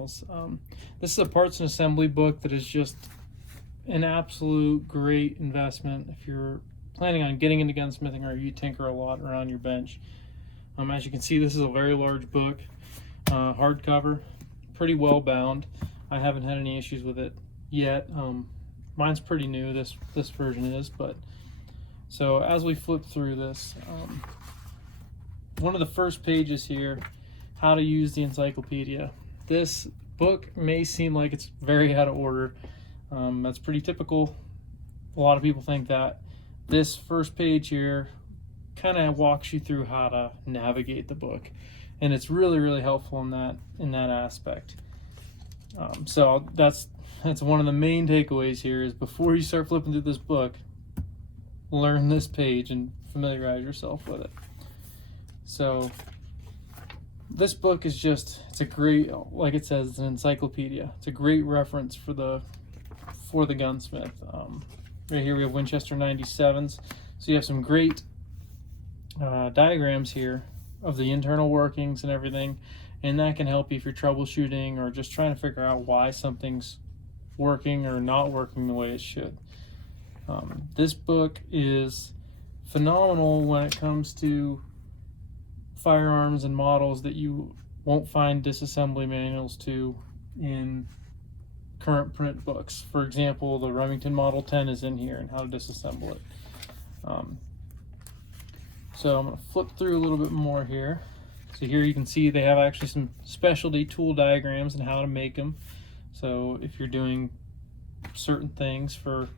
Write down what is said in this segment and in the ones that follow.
Brownells. This is a parts and assembly book that is just an absolute great investment if you're planning on getting into gunsmithing or you tinker a lot around your bench. As you can see, this is a very large book, hardcover, pretty well bound. I haven't had any issues with it yet. Mine's pretty new, this version is, but so as we flip through this, one of the first pages here, how to use the encyclopedia. This book may seem like it's very out of order. That's pretty typical. A lot of people think that. This first page here kind of walks you through how to navigate the book, and it's really helpful in that aspect. So that's one of the main takeaways here is before you start flipping through this book, learn this page and familiarize yourself with it. So this book is it's a great, like it says, it's an encyclopedia. It's a great reference for the gunsmith. Right here we have Winchester 97s. So you have some great diagrams here of the internal workings and everything, and that can help you if you're troubleshooting or just trying to figure out why something's working or not working the way it should. This book is phenomenal when it comes to firearms and models that you won't find disassembly manuals to in current print books. For example, the Remington Model 10 is in here and how to disassemble it. So I'm going to flip through a little bit more here. So here you can see they have actually some specialty tool diagrams and how to make them. So if you're doing certain things for,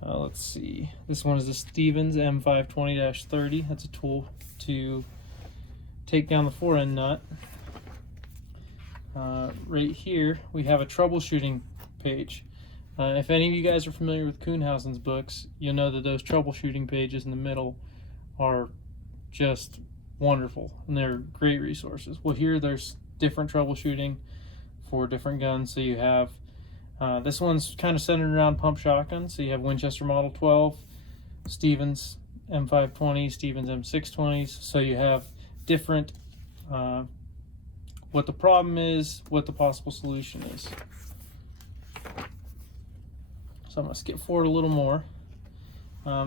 let's see, this one is the Stevens M520-30. That's a tool to take down the fore-end nut. Right here we have a troubleshooting page. If any of you guys are familiar with Kuhnhausen's books, you'll know that those troubleshooting pages in the middle are just wonderful and they're great resources. Well, here there's different troubleshooting for different guns. So you have this one's kind of centered around pump shotguns. So you have Winchester Model 12, Stevens M520, Stevens M620s. So you have different what the problem is, what the possible solution is. So I'm going to skip forward a little more.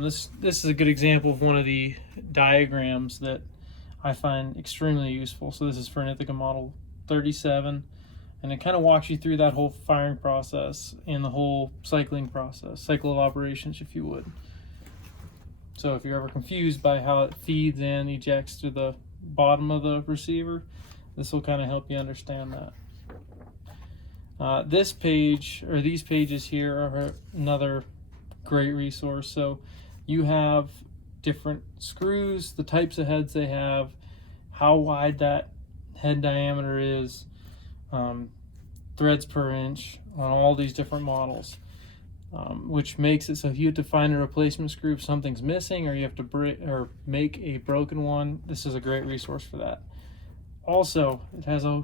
This is a good example of one of the diagrams that I find extremely useful. So this is for an Ithaca Model 37, and it kind of walks you through that whole firing process and the whole cycling process, cycle of operations, if you would. So if you're ever confused by how it feeds and ejects to the bottom of the receiver, this will kind of help you understand that. This page, or these pages here, are another great resource. So you have different screws, the types of heads they have, how wide that head diameter is, threads per inch on all these different models, which makes it so if you have to find a replacement screw if something's missing or you have to make a broken one, this is a great resource for that. Also, it has an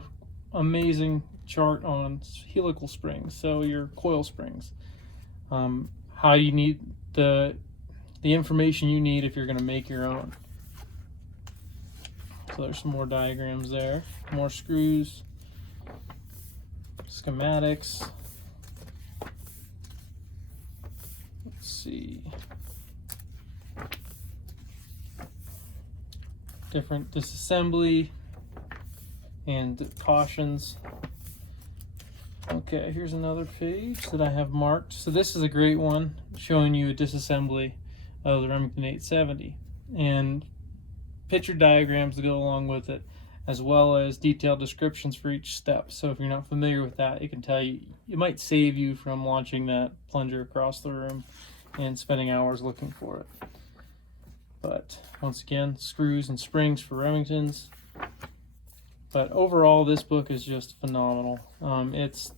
amazing chart on helical springs, so your coil springs, how you need the information you need if you're going to make your own. So there's some more diagrams there, more screws, schematics. Let's see, different disassembly and cautions. Okay, here's another page that I have marked. So this is a great one showing you a disassembly of the Remington 870 and picture diagrams to go along with it, as well as detailed descriptions for each step. So if you're not familiar with that, it can tell you, it might save you from launching that plunger across the room and spending hours looking for it. But once again, screws and springs for Remingtons. But overall, this book is just phenomenal. It's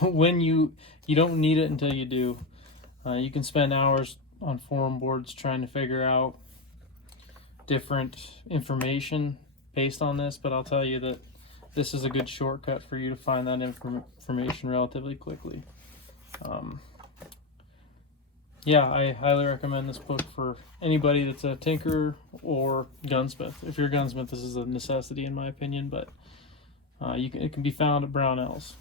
when you don't need it until you do. You can spend hours on forum boards trying to figure out different information based on this, but I'll tell you that this is a good shortcut for you to find that information relatively quickly. Yeah, I highly recommend this book for anybody that's a tinkerer or gunsmith. If you're a gunsmith, this is a necessity in my opinion, but It can be found at Brownells.